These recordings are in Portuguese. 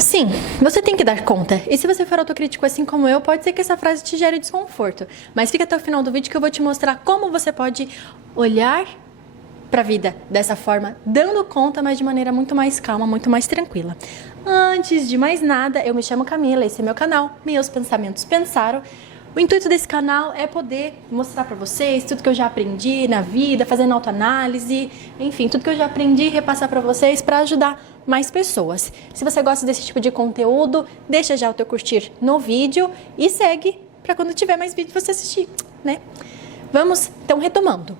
Sim, você tem que dar conta. E se você for autocrítico assim como eu, pode ser que essa frase te gere desconforto. Mas fica até o final do vídeo que eu vou te mostrar como você pode olhar para a vida dessa forma, dando conta, mas de maneira muito mais calma, muito mais tranquila. Antes de mais nada, eu me chamo Camila, esse é meu canal, Meus Pensamentos Pensaram. O intuito desse canal é poder mostrar para vocês tudo que eu já aprendi na vida, fazendo autoanálise, enfim, tudo que eu já aprendi e repassar para vocês para ajudar mais pessoas. Se você gosta desse tipo de conteúdo, deixa já o teu curtir no vídeo e segue para quando tiver mais vídeo você assistir, né? Vamos, então, retomando.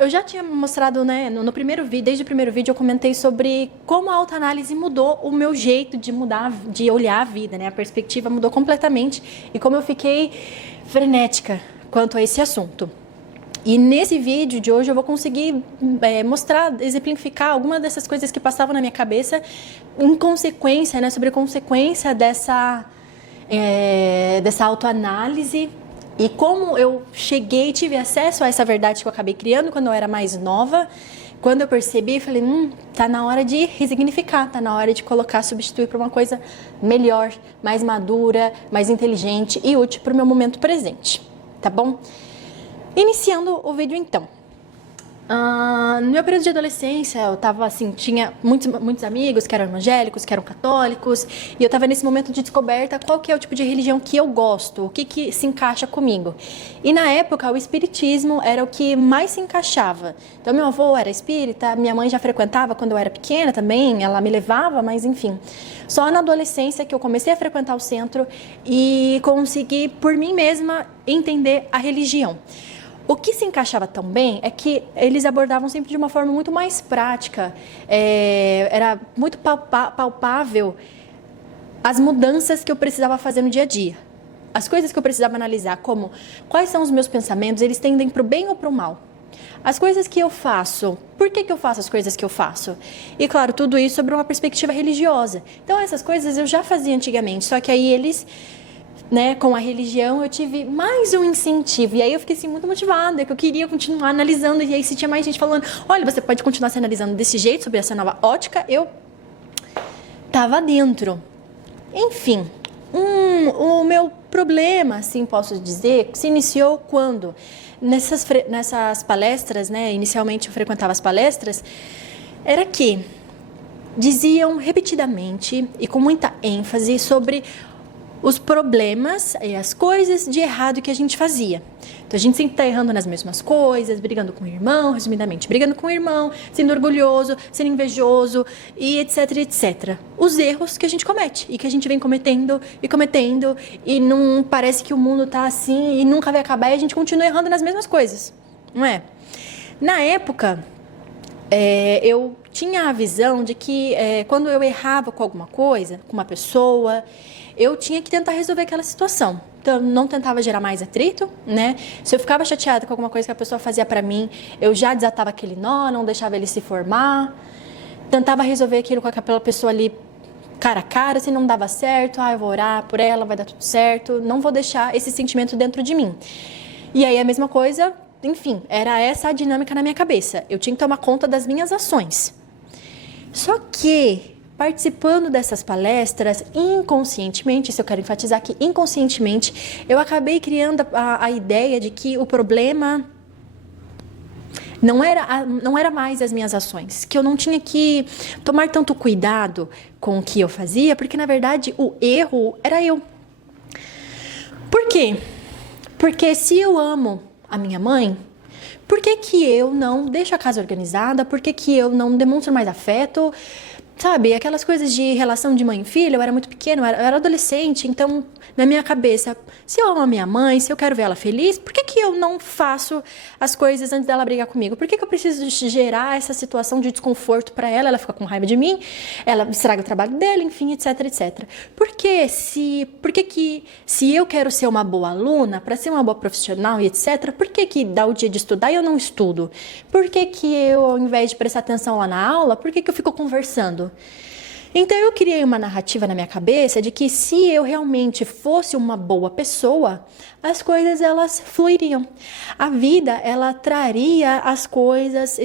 Eu já tinha mostrado, né, no primeiro vídeo, desde o primeiro vídeo eu comentei sobre como a autoanálise mudou o meu jeito de mudar, de olhar a vida, né? A perspectiva mudou completamente e como eu fiquei frenética quanto a esse assunto. E nesse vídeo de hoje eu vou conseguir mostrar, exemplificar algumas dessas coisas que passavam na minha cabeça em consequência, né, sobre a consequência dessa autoanálise. E como eu cheguei e tive acesso a essa verdade que eu acabei criando quando eu era mais nova, quando eu percebi, falei, tá na hora de resignificar, tá na hora de colocar, substituir por uma coisa melhor, mais madura, mais inteligente e útil para o meu momento presente, tá bom? Iniciando o vídeo então. No meu período de adolescência, eu tava assim, tinha muitos amigos que eram evangélicos, que eram católicos, e eu tava nesse momento de descoberta qual que é o tipo de religião que eu gosto, o que se encaixa comigo. E na época, o espiritismo era o que mais se encaixava. Então, meu avô era espírita, minha mãe já frequentava quando eu era pequena também, ela me levava, mas enfim. Só na adolescência que eu comecei a frequentar o centro e consegui, por mim mesma, entender a religião. O que se encaixava tão bem é que eles abordavam sempre de uma forma muito mais prática, era muito palpável as mudanças que eu precisava fazer no dia a dia. As coisas que eu precisava analisar, como quais são os meus pensamentos, eles tendem para o bem ou para o mal? As coisas que eu faço, por que eu faço as coisas que eu faço? E claro, tudo isso sobre uma perspectiva religiosa. Então essas coisas eu já fazia antigamente, só que aí eles... né, com a religião eu tive mais um incentivo, e aí eu fiquei assim muito motivada, que eu queria continuar analisando, e aí se tinha mais gente falando, olha, você pode continuar se analisando desse jeito, sobre essa nova ótica, eu tava dentro. Enfim, o meu problema, assim posso dizer, se iniciou quando, nessas palestras, né, inicialmente eu frequentava as palestras, era que diziam repetidamente e com muita ênfase sobre os problemas e as coisas de errado que a gente fazia. Então a gente sempre está errando nas mesmas coisas, brigando com o irmão, resumidamente, brigando com o irmão, sendo orgulhoso, sendo invejoso e etc, etc. Os erros que a gente comete e que a gente vem cometendo e não parece que o mundo está assim e nunca vai acabar e a gente continua errando nas mesmas coisas, não é? Na época, eu tinha a visão de que quando eu errava com alguma coisa, com uma pessoa, eu tinha que tentar resolver aquela situação. Então, não tentava gerar mais atrito, né? Se eu ficava chateada com alguma coisa que a pessoa fazia pra mim, eu já desatava aquele nó, não deixava ele se formar. Tentava resolver aquilo com aquela pessoa ali cara a cara, se não dava certo, eu vou orar por ela, vai dar tudo certo. Não vou deixar esse sentimento dentro de mim. E aí a mesma coisa, enfim, era essa a dinâmica na minha cabeça. Eu tinha que tomar conta das minhas ações. Só que participando dessas palestras, inconscientemente, se eu quero enfatizar que inconscientemente, eu acabei criando a ideia de que o problema não era mais as minhas ações, que eu não tinha que tomar tanto cuidado com o que eu fazia, porque na verdade o erro era eu. Por quê? Porque se eu amo a minha mãe, por que que eu não deixo a casa organizada? Por que que eu não demonstro mais afeto? Sabe, aquelas coisas de relação de mãe e filha, eu era muito pequena, eu era adolescente, então na minha cabeça, se eu amo a minha mãe, se eu quero ver ela feliz, por que que eu não faço as coisas antes dela brigar comigo? Por que que eu preciso gerar essa situação de desconforto para ela fica com raiva de mim, ela estraga o trabalho dela, enfim, etc, etc. Por que se eu quero ser uma boa aluna, para ser uma boa profissional e etc, por que que dá o dia de estudar e eu não estudo? Por que que eu, ao invés de prestar atenção lá na aula, por que que eu fico conversando? Então eu criei uma narrativa na minha cabeça de que se eu realmente fosse uma boa pessoa, as coisas elas fluiriam. A vida ela traria as coisas,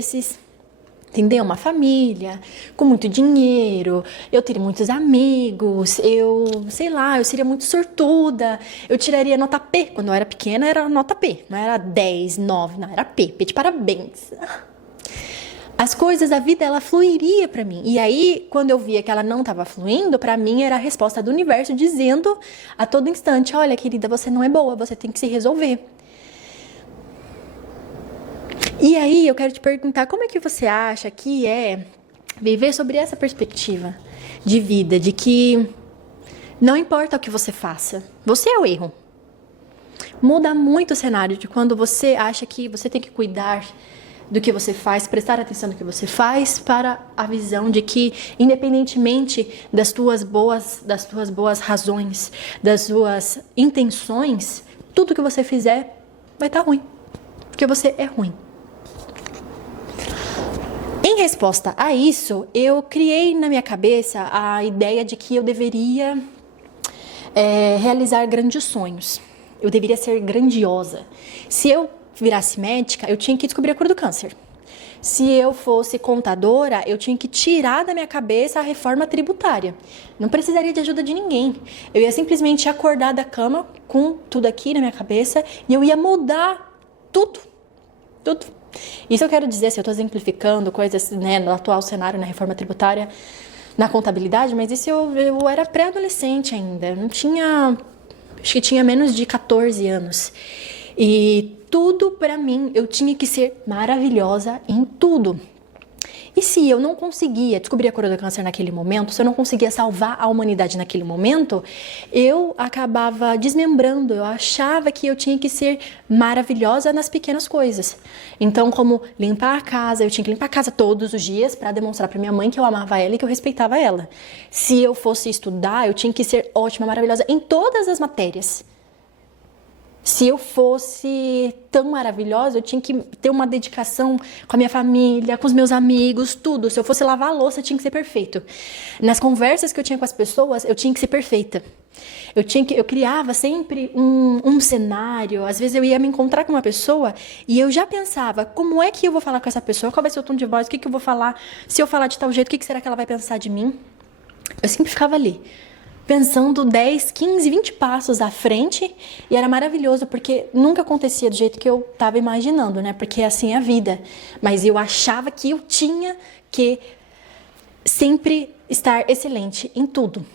Entendeu? Uma família, com muito dinheiro, eu teria muitos amigos, sei lá, eu seria muito sortuda, eu tiraria nota P. Quando eu era pequena era nota P, não era 10, 9, não, era P, P de parabéns. As coisas da vida, ela fluiria pra mim. E aí, quando eu via que ela não estava fluindo, pra mim era a resposta do universo dizendo a todo instante, olha, querida, você não é boa, você tem que se resolver. E aí, eu quero te perguntar, como é que você acha que é viver sobre essa perspectiva de vida, de que não importa o que você faça, você é o erro. Muda muito o cenário de quando você acha que você tem que cuidar do que você faz, prestar atenção no que você faz, para a visão de que, independentemente das tuas boas razões, das suas intenções, tudo que você fizer vai estar ruim, porque você é ruim. Em resposta a isso, eu criei na minha cabeça a ideia de que eu deveria realizar grandes sonhos. Eu deveria ser grandiosa. Se eu virasse médica, eu tinha que descobrir a cura do câncer. Se eu fosse contadora, eu tinha que tirar da minha cabeça a reforma tributária. Não precisaria de ajuda de ninguém. Eu ia simplesmente acordar da cama com tudo aqui na minha cabeça e eu ia mudar tudo. Tudo. Isso eu quero dizer, se eu estou exemplificando coisas, né, no atual cenário, na reforma tributária, na contabilidade, mas isso eu era pré-adolescente ainda, não tinha, acho que tinha menos de 14 anos. E tudo pra mim, eu tinha que ser maravilhosa em tudo. E se eu não conseguia descobrir a cura do câncer naquele momento, se eu não conseguia salvar a humanidade naquele momento, eu acabava desmembrando, eu achava que eu tinha que ser maravilhosa nas pequenas coisas. Então, como limpar a casa, eu tinha que limpar a casa todos os dias para demonstrar para minha mãe que eu amava ela e que eu respeitava ela. Se eu fosse estudar, eu tinha que ser ótima, maravilhosa em todas as matérias. Se eu fosse tão maravilhosa, eu tinha que ter uma dedicação com a minha família, com os meus amigos, tudo. Se eu fosse lavar a louça, tinha que ser perfeito. Nas conversas que eu tinha com as pessoas, eu tinha que ser perfeita. Eu criava sempre um cenário. Às vezes eu ia me encontrar com uma pessoa e eu já pensava, como é que eu vou falar com essa pessoa? Qual vai ser o tom de voz? O que eu vou falar? Se eu falar de tal jeito, o que será que ela vai pensar de mim? Eu sempre ficava ali, pensando 10, 15, 20 passos à frente, e era maravilhoso, porque nunca acontecia do jeito que eu estava imaginando, né? Porque assim é a vida. Mas eu achava que eu tinha que sempre estar excelente em tudo.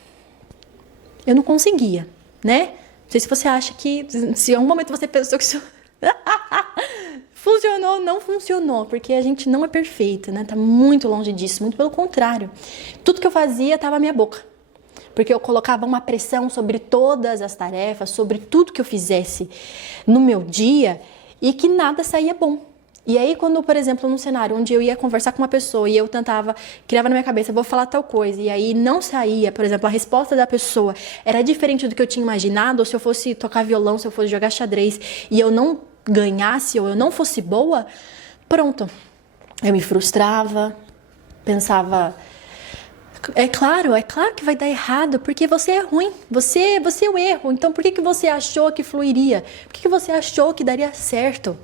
Eu não conseguia, né? Não sei se você acha que, se em algum momento você pensou que isso funcionou, não funcionou, porque a gente não é perfeita, né? Tá muito longe disso, muito pelo contrário. Tudo que eu fazia estava à minha boca. Porque eu colocava uma pressão sobre todas as tarefas, sobre tudo que eu fizesse no meu dia e que nada saía bom. E aí, quando, por exemplo, num cenário onde eu ia conversar com uma pessoa e eu criava na minha cabeça, vou falar tal coisa, e aí não saía, por exemplo, a resposta da pessoa era diferente do que eu tinha imaginado, ou se eu fosse tocar violão, se eu fosse jogar xadrez e eu não ganhasse ou eu não fosse boa, pronto. Eu me frustrava, pensava... É claro que vai dar errado, porque você é ruim, você é o erro. Então, por que você achou que fluiria? Por que você achou que daria certo?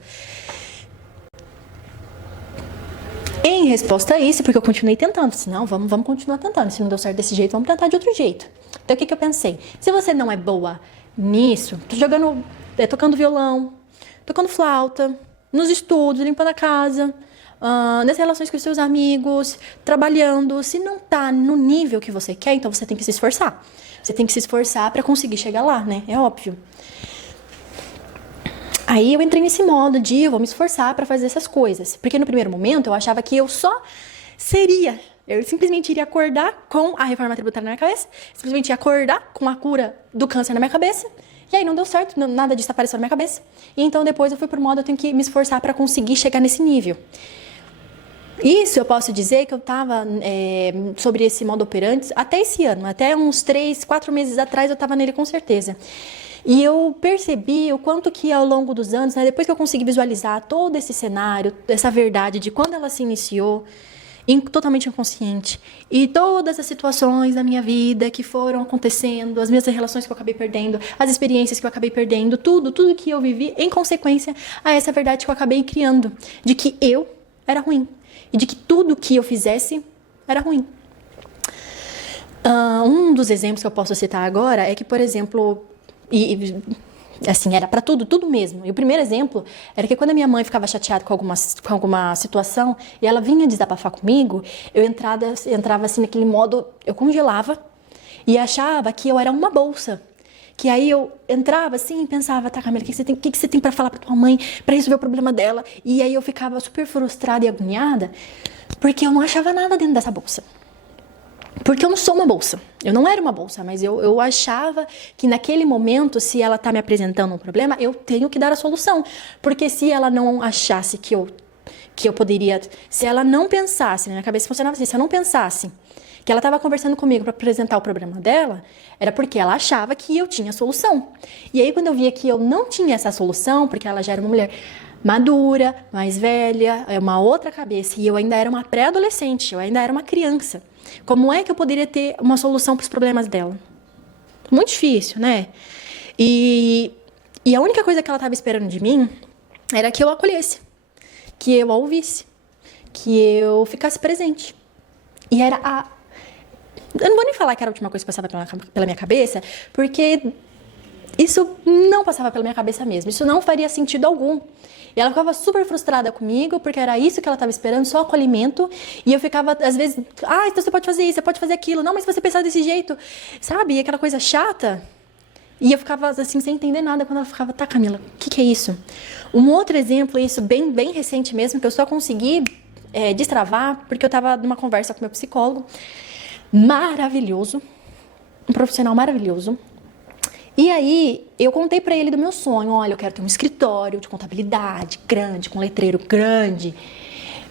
Em resposta a isso, porque eu continuei tentando, senão vamos continuar tentando. Se não deu certo desse jeito, vamos tentar de outro jeito. Então, o que eu pensei? Se você não é boa nisso, tocando violão, tocando flauta, nos estudos, limpando a casa... nas relações com os seus amigos, trabalhando, se não tá no nível que você quer, então você tem que se esforçar. Você tem que se esforçar para conseguir chegar lá, né? É óbvio. Aí eu entrei nesse modo de eu vou me esforçar para fazer essas coisas. Porque no primeiro momento eu achava que eu só seria. Eu simplesmente iria acordar com a reforma tributária na minha cabeça, simplesmente ia acordar com a cura do câncer na minha cabeça. E aí não deu certo, nada disso apareceu na minha cabeça. E então depois eu fui pro modo eu tenho que me esforçar para conseguir chegar nesse nível. Isso eu posso dizer que eu estava sobre esse modo operante até esse ano, até uns 3, 4 meses atrás eu estava nele com certeza. E eu percebi o quanto que ao longo dos anos, né, depois que eu consegui visualizar todo esse cenário, essa verdade de quando ela se iniciou, totalmente inconsciente, e todas as situações da minha vida que foram acontecendo, as minhas relações que eu acabei perdendo, as experiências que eu acabei perdendo, tudo que eu vivi em consequência a essa verdade que eu acabei criando, de que eu era ruim, e de que tudo que eu fizesse era ruim. Um dos exemplos que eu posso citar agora é que, por exemplo, assim, era pra tudo mesmo. E o primeiro exemplo era que quando a minha mãe ficava chateada com alguma situação e ela vinha desabafar comigo, eu entrava assim naquele modo, eu congelava e achava que eu era uma bolsa. Que aí eu entrava assim e pensava, tá, Camila, o que você tem pra falar pra tua mãe, pra resolver o problema dela? E aí eu ficava super frustrada e agoniada, porque eu não achava nada dentro dessa bolsa. Porque eu não sou uma bolsa. Eu não era uma bolsa, mas eu achava que naquele momento, se ela tá me apresentando um problema, eu tenho que dar a solução. Porque se ela não achasse que eu poderia... Se ela não pensasse, na minha cabeça funcionava assim, se eu não pensasse que ela estava conversando comigo para apresentar o problema dela, era porque ela achava que eu tinha solução. E aí, quando eu via que eu não tinha essa solução, porque ela já era uma mulher madura, mais velha, uma outra cabeça, e eu ainda era uma pré-adolescente, eu ainda era uma criança, como é que eu poderia ter uma solução para os problemas dela? Muito difícil, né? E a única coisa que ela estava esperando de mim era que eu a acolhesse, que eu a ouvisse, que eu ficasse presente. E era eu não vou nem falar que era a última coisa que passava pela minha cabeça, porque isso não passava pela minha cabeça mesmo. Isso não faria sentido algum. E ela ficava super frustrada comigo, porque era isso que ela estava esperando, só acolhimento. E eu ficava, às vezes, então você pode fazer isso, você pode fazer aquilo. Não, mas se você pensar desse jeito, sabe? E aquela coisa chata. E eu ficava assim, sem entender nada, quando ela ficava, tá, Camila, o que é isso? Um outro exemplo, isso bem, bem recente mesmo, que eu só consegui destravar, porque eu estava numa conversa com meu psicólogo, maravilhoso, um profissional maravilhoso. E aí, eu contei pra ele do meu sonho. Olha, eu quero ter um escritório de contabilidade grande, com letreiro grande.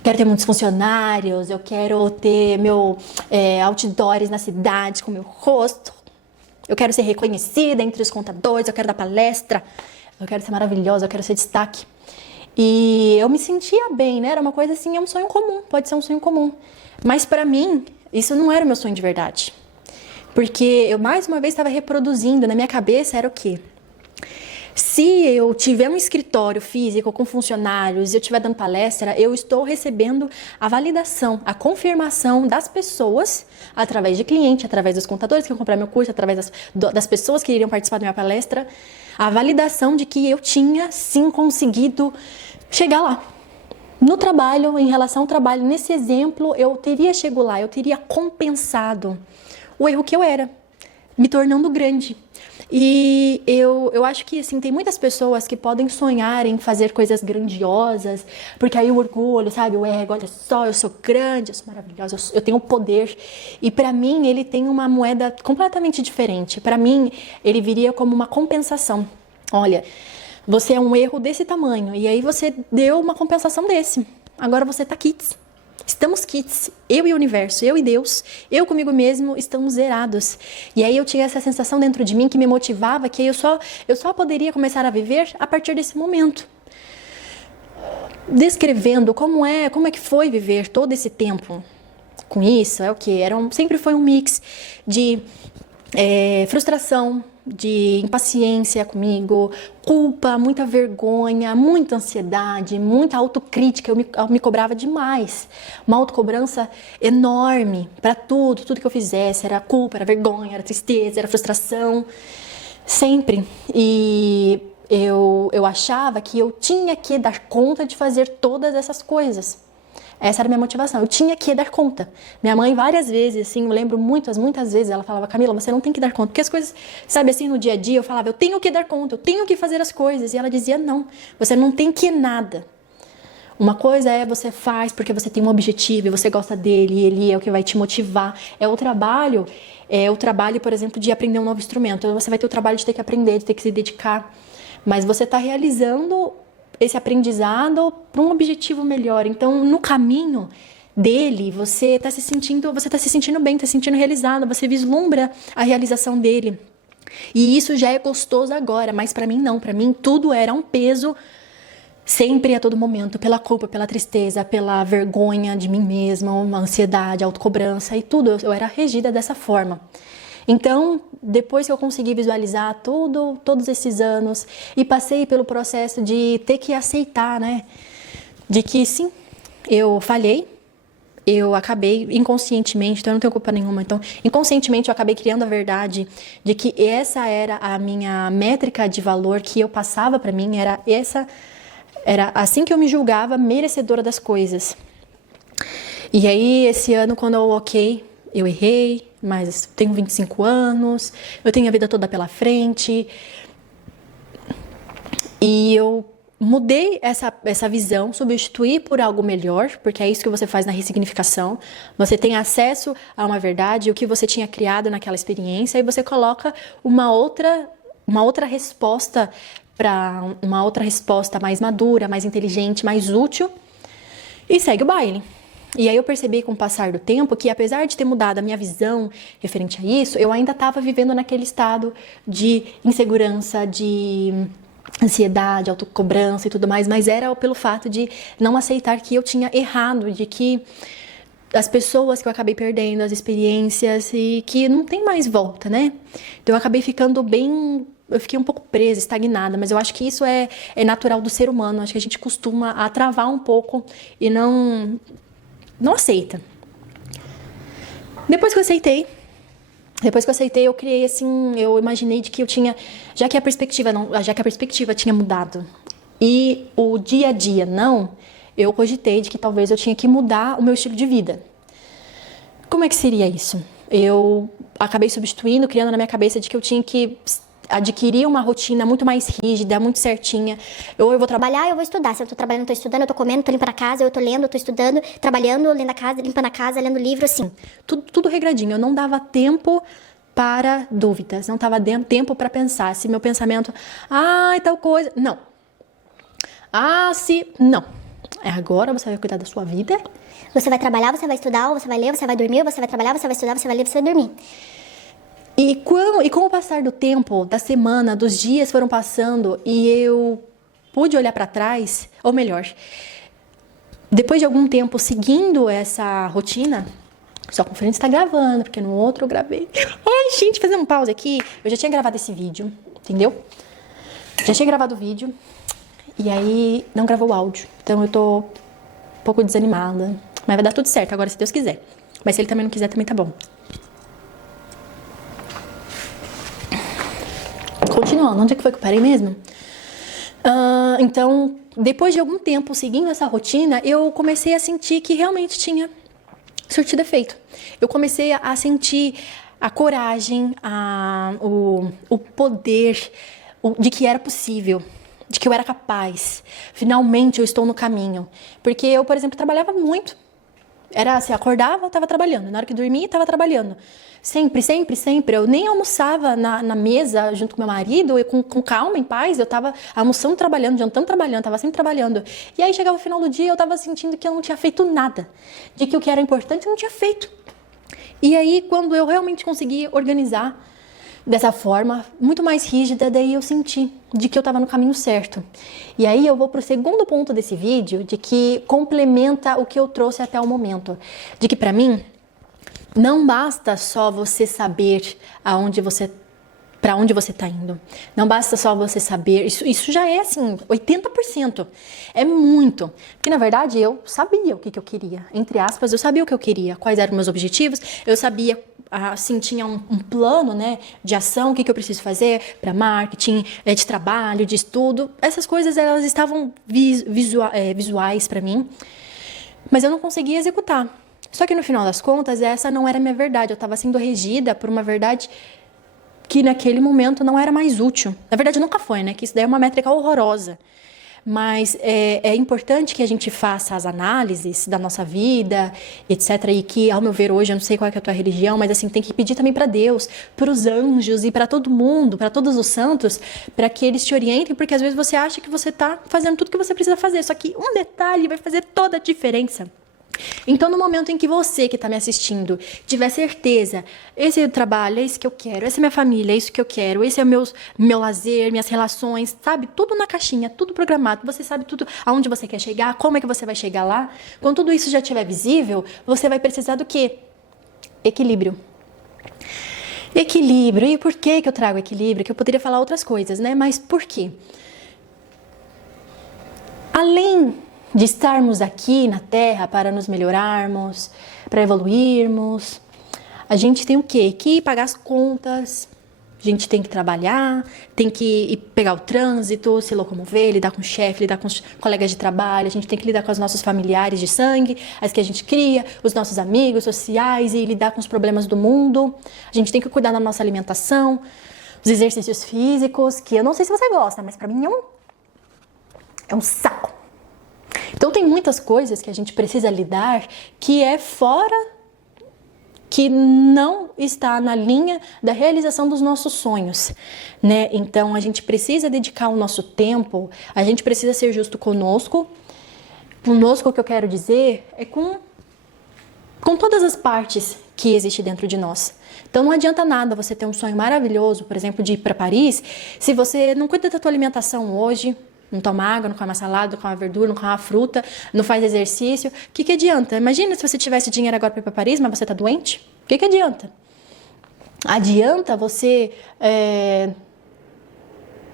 Quero ter muitos funcionários. Eu quero ter outdoors na cidade com meu rosto. Eu quero ser reconhecida entre os contadores. Eu quero dar palestra. Eu quero ser maravilhosa. Eu quero ser destaque. E eu me sentia bem, né? Era uma coisa assim, é um sonho comum. Pode ser um sonho comum. Mas pra mim, isso não era o meu sonho de verdade. Porque eu, mais uma vez, estava reproduzindo, na minha cabeça era o quê? Se eu tiver um escritório físico com funcionários e eu estiver dando palestra, eu estou recebendo a validação, a confirmação das pessoas, através de cliente, através dos contadores que vão comprar meu curso, através das pessoas que iriam participar da minha palestra, a validação de que eu tinha, sim, conseguido chegar lá. No trabalho, em relação ao trabalho, nesse exemplo, eu teria chegado lá, eu teria compensado o erro que eu era, me tornando grande. E eu acho que, assim, tem muitas pessoas que podem sonhar em fazer coisas grandiosas, porque aí o orgulho, sabe, o ego, olha só, eu sou grande, eu sou maravilhosa, eu tenho poder. E pra mim, ele tem uma moeda completamente diferente. Pra mim, ele viria como uma compensação. Olha, você é um erro desse tamanho, e aí você deu uma compensação desse. Agora você tá quites. Estamos quites, eu e o universo, eu e Deus, eu comigo mesmo, estamos zerados. E aí eu tinha essa sensação dentro de mim que me motivava, que eu só poderia começar a viver a partir desse momento. Descrevendo como é que foi viver todo esse tempo com isso, é o que? Sempre foi um mix de frustração, de impaciência comigo, culpa, muita vergonha, muita ansiedade, muita autocrítica. Eu me cobrava demais. Uma autocobrança enorme para tudo que eu fizesse. Era culpa, era vergonha, era tristeza, era frustração. Sempre. E eu achava que eu tinha que dar conta de fazer todas essas coisas. Essa era a minha motivação, eu tinha que dar conta. Minha mãe várias vezes, assim, eu lembro muitas vezes, ela falava, Camila, você não tem que dar conta. Porque as coisas, sabe assim, no dia a dia, eu falava, eu tenho que dar conta, eu tenho que fazer as coisas. E ela dizia, não, você não tem que nada. Uma coisa é você faz porque você tem um objetivo e você gosta dele, e ele é o que vai te motivar. É o trabalho, por exemplo, de aprender um novo instrumento. Você vai ter o trabalho de ter que aprender, de ter que se dedicar. Mas você está realizando esse aprendizado para um objetivo melhor. Então, no caminho dele, você está se sentindo bem, está se sentindo realizado, você vislumbra a realização dele. E isso já é gostoso agora, mas para mim não. Para mim, tudo era um peso, sempre, a todo momento, pela culpa, pela tristeza, pela vergonha de mim mesma, uma ansiedade, autocobrança e tudo. Eu era regida dessa forma. Então, depois que eu consegui visualizar todos esses anos e passei pelo processo de ter que aceitar, né? De que sim, eu falhei, eu acabei inconscientemente, então eu não tenho culpa nenhuma, então inconscientemente eu acabei criando a verdade de que essa era a minha métrica de valor que eu passava pra mim, era assim que eu me julgava merecedora das coisas. E aí esse ano quando eu errei, mas tenho 25 anos, eu tenho a vida toda pela frente, e eu mudei essa visão, substituí por algo melhor, porque é isso que você faz na ressignificação. Você tem acesso a uma verdade, o que você tinha criado naquela experiência, e você coloca uma outra resposta para uma outra resposta mais madura, mais inteligente, mais útil, e segue o baile. E aí eu percebi com o passar do tempo que, apesar de ter mudado a minha visão referente a isso, eu ainda estava vivendo naquele estado de insegurança, de ansiedade, autocobrança e tudo mais, mas era pelo fato de não aceitar que eu tinha errado, de que as pessoas que eu acabei perdendo, as experiências, e que não tem mais volta, né? Então eu acabei ficando eu fiquei um pouco presa, estagnada, mas eu acho que isso é natural do ser humano, acho que a gente costuma a travar um pouco e não aceita. Depois que eu aceitei, eu criei assim, eu imaginei de que eu tinha, já que a perspectiva tinha mudado e o dia a dia não, eu cogitei de que talvez eu tinha que mudar o meu estilo de vida. Como é que seria isso? Eu acabei substituindo, criando na minha cabeça de que eu tinha que adquirir uma rotina muito mais rígida, muito certinha. Ou eu vou trabalhar, eu vou estudar. Se eu tô trabalhando, eu tô estudando, eu tô comendo, tô limpando a casa, eu tô lendo, eu tô estudando, trabalhando, lendo a casa, limpando a casa, lendo livro, assim. Tudo regradinho. Eu não dava tempo para dúvidas, não dava tempo para pensar. Se meu pensamento, tal coisa. Não. Não. Agora você vai cuidar da sua vida. Você vai trabalhar, você vai estudar, ou você vai ler, você vai dormir, ou você vai trabalhar, você vai estudar, você vai ler, você vai dormir. E com o passar do tempo, da semana, dos dias foram passando e eu pude olhar para trás, ou melhor, depois de algum tempo seguindo essa rotina, só com frente está gravando, porque no outro eu gravei. Ai, gente, fazer um pause aqui. Eu já tinha gravado esse vídeo, entendeu? Já tinha gravado o vídeo e aí não gravou o áudio. Então eu tô um pouco desanimada, mas vai dar tudo certo agora, se Deus quiser. Mas se ele também não quiser, também tá bom. Continuando, onde é que foi que eu parei mesmo? Então, depois de algum tempo seguindo essa rotina, eu comecei a sentir que realmente tinha surtido efeito. Eu comecei a sentir a coragem, o poder de que era possível, de que eu era capaz. Finalmente eu estou no caminho. Porque eu, por exemplo, trabalhava muito. Era assim, acordava, estava trabalhando. Na hora que dormia, estava trabalhando. Sempre. Eu nem almoçava na mesa junto com meu marido, com calma, em paz. Eu estava almoçando, trabalhando, jantando, trabalhando, estava sempre trabalhando. E aí chegava o final do dia, eu estava sentindo que eu não tinha feito nada. De que o que era importante eu não tinha feito. E aí, quando eu realmente consegui organizar dessa forma, muito mais rígida, daí eu senti de que eu estava no caminho certo. E aí eu vou para o segundo ponto desse vídeo, de que complementa o que eu trouxe até o momento. De que para mim, não basta só você saber para onde você está indo. Não basta só você saber, isso já é assim, 80%. É muito. Porque na verdade eu sabia o que eu queria. Entre aspas, eu sabia o que eu queria, quais eram meus objetivos, eu sabia, assim, tinha um plano, né, de ação, o que eu preciso fazer para marketing, de trabalho, de estudo. Essas coisas, elas estavam visuais para mim, mas eu não conseguia executar. Só que no final das contas, essa não era a minha verdade. Eu estava sendo regida por uma verdade que naquele momento não era mais útil. Na verdade, nunca foi, né? Que isso daí é uma métrica horrorosa. Mas é importante que a gente faça as análises da nossa vida, etc. E que, ao meu ver, hoje, eu não sei qual é a tua religião, mas assim, tem que pedir também para Deus, para os anjos e para todo mundo, para todos os santos, para que eles te orientem, porque às vezes você acha que você está fazendo tudo que você precisa fazer. Só que um detalhe vai fazer toda a diferença. Então, no momento em que você que está me assistindo tiver certeza, esse é o trabalho, é isso que eu quero, essa é minha família, é isso que eu quero, esse é o meu lazer, minhas relações, sabe? Tudo na caixinha, tudo programado, você sabe tudo aonde você quer chegar, como é que você vai chegar lá. Quando tudo isso já estiver visível, você vai precisar do quê? Equilíbrio. Equilíbrio. E por que eu trago equilíbrio? Que eu poderia falar outras coisas, né? Mas por quê? Além de estarmos aqui na Terra para nos melhorarmos, para evoluirmos. A gente tem o quê? Que pagar as contas, a gente tem que trabalhar, tem que ir pegar o trânsito, se locomover, lidar com o chefe, lidar com os colegas de trabalho, a gente tem que lidar com os nossos familiares de sangue, as que a gente cria, os nossos amigos sociais e lidar com os problemas do mundo. A gente tem que cuidar da nossa alimentação, os exercícios físicos, que eu não sei se você gosta, mas pra mim é um saco. Então tem muitas coisas que a gente precisa lidar que é fora, que não está na linha da realização dos nossos sonhos, né? Então a gente precisa dedicar o nosso tempo, a gente precisa ser justo conosco. Conosco, o que eu quero dizer é com todas as partes que existem dentro de nós. Então não adianta nada você ter um sonho maravilhoso, por exemplo, de ir para Paris, se você não cuida da tua alimentação hoje, não toma água, não come uma salada, não come uma verdura, não come uma fruta, não faz exercício. O que adianta? Imagina se você tivesse dinheiro agora para ir para Paris, mas você está doente. O que adianta? Adianta você,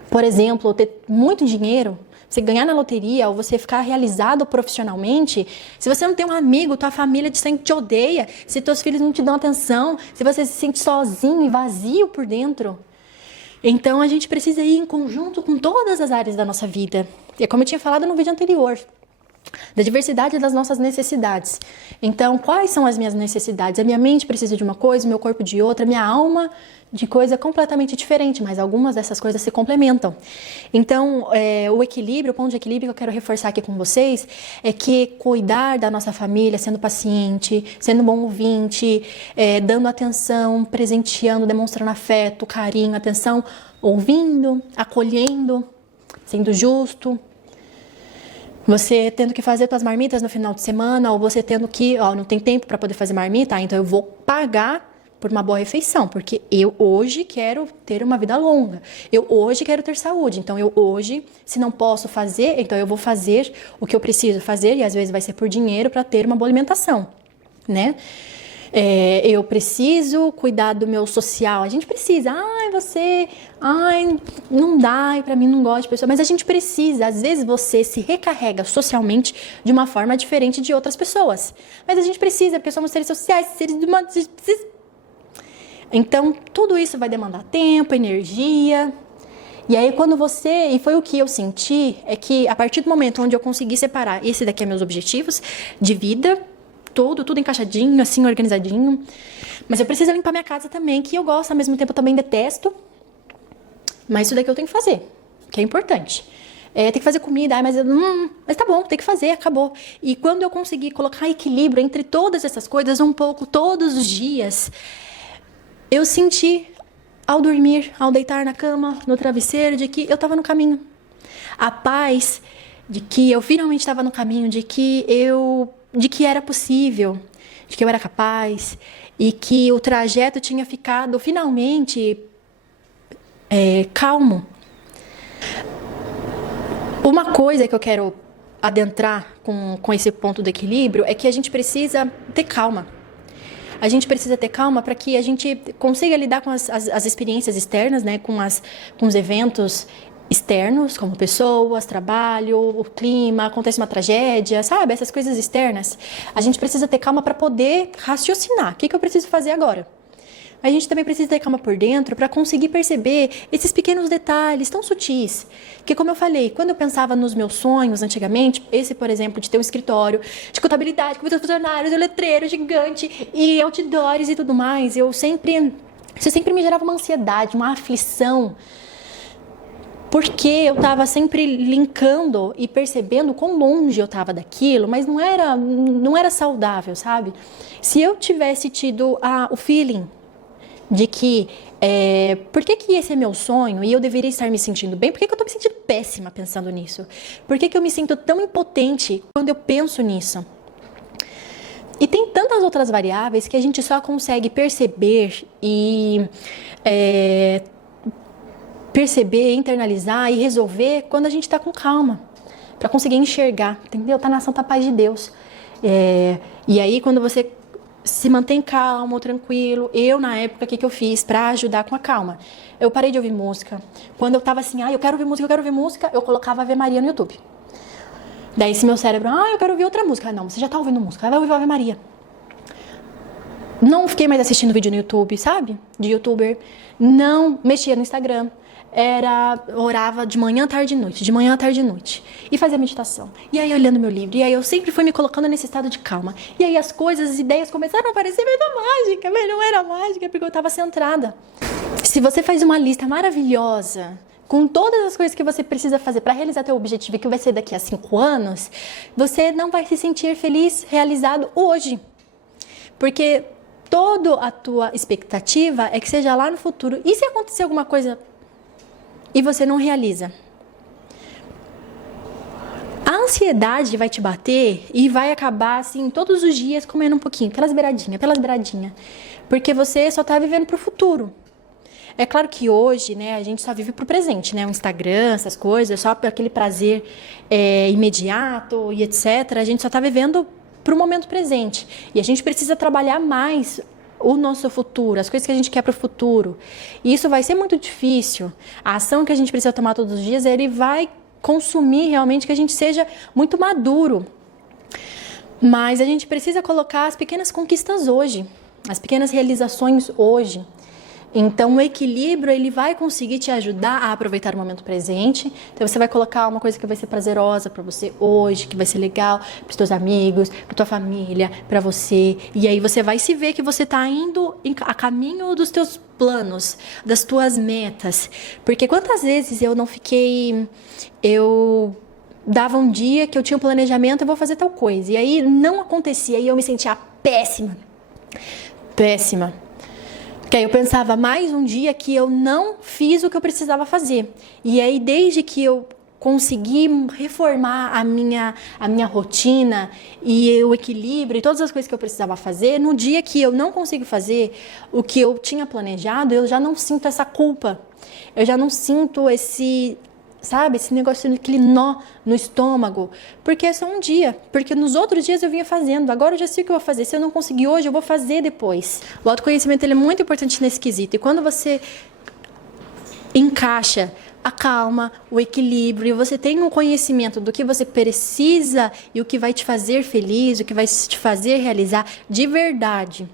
por exemplo, ter muito dinheiro, você ganhar na loteria ou você ficar realizado profissionalmente, se você não tem um amigo, tua família te odeia, se teus filhos não te dão atenção, se você se sente sozinho e vazio por dentro. Então, a gente precisa ir em conjunto com todas as áreas da nossa vida. E é como eu tinha falado no vídeo anterior, da diversidade das nossas necessidades. Então, quais são as minhas necessidades? A minha mente precisa de uma coisa, o meu corpo de outra, a minha alma de coisa completamente diferente, mas algumas dessas coisas se complementam. Então, o equilíbrio, o ponto de equilíbrio que eu quero reforçar aqui com vocês é que cuidar da nossa família, sendo paciente, sendo bom ouvinte, dando atenção, presenteando, demonstrando afeto, carinho, atenção, ouvindo, acolhendo, sendo justo. Você tendo que fazer suas marmitas no final de semana, ou você tendo que, não tem tempo para poder fazer marmita, então eu vou pagar por uma boa refeição, porque eu hoje quero ter uma vida longa, eu hoje quero ter saúde, então eu hoje, se não posso fazer, então eu vou fazer o que eu preciso fazer, e às vezes vai ser por dinheiro para ter uma boa alimentação, né? Eu preciso cuidar do meu social, a gente precisa, não dá, pra mim não gosto de pessoa, mas a gente precisa, às vezes você se recarrega socialmente de uma forma diferente de outras pessoas, mas a gente precisa, porque somos seres sociais, seres de uma... Então, tudo isso vai demandar tempo, energia. E aí, e foi o que eu senti, é que a partir do momento onde eu consegui separar, esse daqui é meus objetivos de vida, tudo encaixadinho, assim, organizadinho. Mas eu preciso limpar minha casa também, que eu gosto, ao mesmo tempo eu também detesto. Mas isso daqui eu tenho que fazer, que é importante. Tem que fazer comida, mas tá bom, tem que fazer, acabou. E quando eu consegui colocar equilíbrio entre todas essas coisas, um pouco, todos os dias, eu senti, ao dormir, ao deitar na cama, no travesseiro, de que eu estava no caminho. A paz de que eu finalmente estava no caminho, de que era possível, de que eu era capaz, e que o trajeto tinha ficado finalmente calmo. Uma coisa que eu quero adentrar com esse ponto do equilíbrio é que a gente precisa ter calma. A gente precisa ter calma para que a gente consiga lidar com as experiências externas, né? Com os eventos externos, como pessoas, trabalho, o clima, acontece uma tragédia, sabe? Essas coisas externas. A gente precisa ter calma para poder raciocinar. O que eu preciso fazer agora? A gente também precisa ter calma por dentro para conseguir perceber esses pequenos detalhes tão sutis. Que, como eu falei, quando eu pensava nos meus sonhos antigamente, esse, por exemplo, de ter um escritório de contabilidade, com muitos funcionários, um letreiro gigante e outdoors e tudo mais, isso sempre me gerava uma ansiedade, uma aflição. Porque eu estava sempre linkando e percebendo quão longe eu estava daquilo, mas não era saudável, sabe? Se eu tivesse tido o feeling de que, por que esse é meu sonho e eu deveria estar me sentindo bem? Por que eu estou me sentindo péssima pensando nisso? Por que eu me sinto tão impotente quando eu penso nisso? E tem tantas outras variáveis que a gente só consegue perceber e internalizar e resolver quando a gente está com calma, para conseguir enxergar, entendeu? Tá na santa paz de Deus. E aí, quando você se mantém calmo, tranquilo. Na época, o que eu fiz para ajudar com a calma? Eu parei de ouvir música. Quando eu tava assim, eu quero ouvir música, eu colocava Ave Maria no YouTube. Daí se meu cérebro, eu quero ouvir outra música. Não, você já tá ouvindo música, vai ouvir Ave Maria. Não fiquei mais assistindo vídeo no YouTube, sabe? De youtuber. Não mexia no Instagram. Orava de manhã, tarde e noite, de manhã, tarde e noite. E fazia meditação. E aí olhando meu livro. E aí eu sempre fui me colocando nesse estado de calma. E aí as coisas, as ideias começaram a parecer meio mágica, mas não era mágica, porque eu estava centrada. Se você faz uma lista maravilhosa, com todas as coisas que você precisa fazer para realizar teu objetivo, que vai ser daqui a 5 anos, você não vai se sentir feliz, realizado hoje. Porque toda a tua expectativa é que seja lá no futuro. E se acontecer alguma coisa e você não realiza? A ansiedade vai te bater e vai acabar, assim, todos os dias comendo um pouquinho, pelas beiradinhas. Porque você só tá vivendo pro futuro. É claro que hoje, né, a gente só vive pro presente, né? O Instagram, essas coisas, só por aquele prazer imediato e etc. A gente só tá vivendo pro momento presente. E a gente precisa trabalhar mais o nosso futuro, as coisas que a gente quer para o futuro. E isso vai ser muito difícil. A ação que a gente precisa tomar todos os dias, ele vai consumir realmente que a gente seja muito maduro. Mas a gente precisa colocar as pequenas conquistas hoje, as pequenas realizações hoje. Então, o equilíbrio, ele vai conseguir te ajudar a aproveitar o momento presente. Então, você vai colocar uma coisa que vai ser prazerosa para você hoje, que vai ser legal para os teus amigos, para tua família, para você. E aí, você vai se ver que você está indo a caminho dos teus planos, das tuas metas. Porque quantas vezes eu não fiquei... Eu dava um dia que eu tinha um planejamento, eu vou fazer tal coisa. E aí, não acontecia. E eu me sentia péssima. Porque aí eu pensava mais um dia que eu não fiz o que eu precisava fazer. E aí, desde que eu consegui reformar a minha rotina e o equilíbrio e todas as coisas que eu precisava fazer, no dia que eu não consigo fazer o que eu tinha planejado, eu já não sinto essa culpa. Eu já não sinto esse negócio, aquele nó no estômago, porque é só um dia, porque nos outros dias eu vinha fazendo, agora eu já sei o que eu vou fazer, se eu não conseguir hoje, eu vou fazer depois. O autoconhecimento, ele é muito importante nesse quesito, e quando você encaixa a calma, o equilíbrio, e você tem um conhecimento do que você precisa e o que vai te fazer feliz, o que vai te fazer realizar de verdade,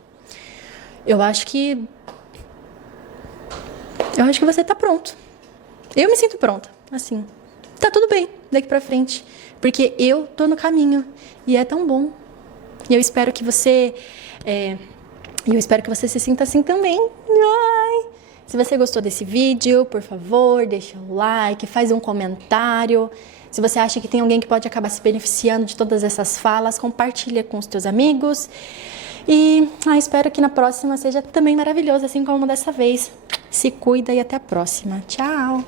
eu acho que você tá pronto. Eu me sinto pronta. Assim, tá tudo bem daqui pra frente, porque eu tô no caminho e é tão bom. E eu espero que você se sinta assim também. Ai. Se você gostou desse vídeo, por favor, deixa um like, faz um comentário. Se você acha que tem alguém que pode acabar se beneficiando de todas essas falas, compartilha com os teus amigos. E espero que na próxima seja também maravilhoso, assim como dessa vez. Se cuida e até a próxima. Tchau!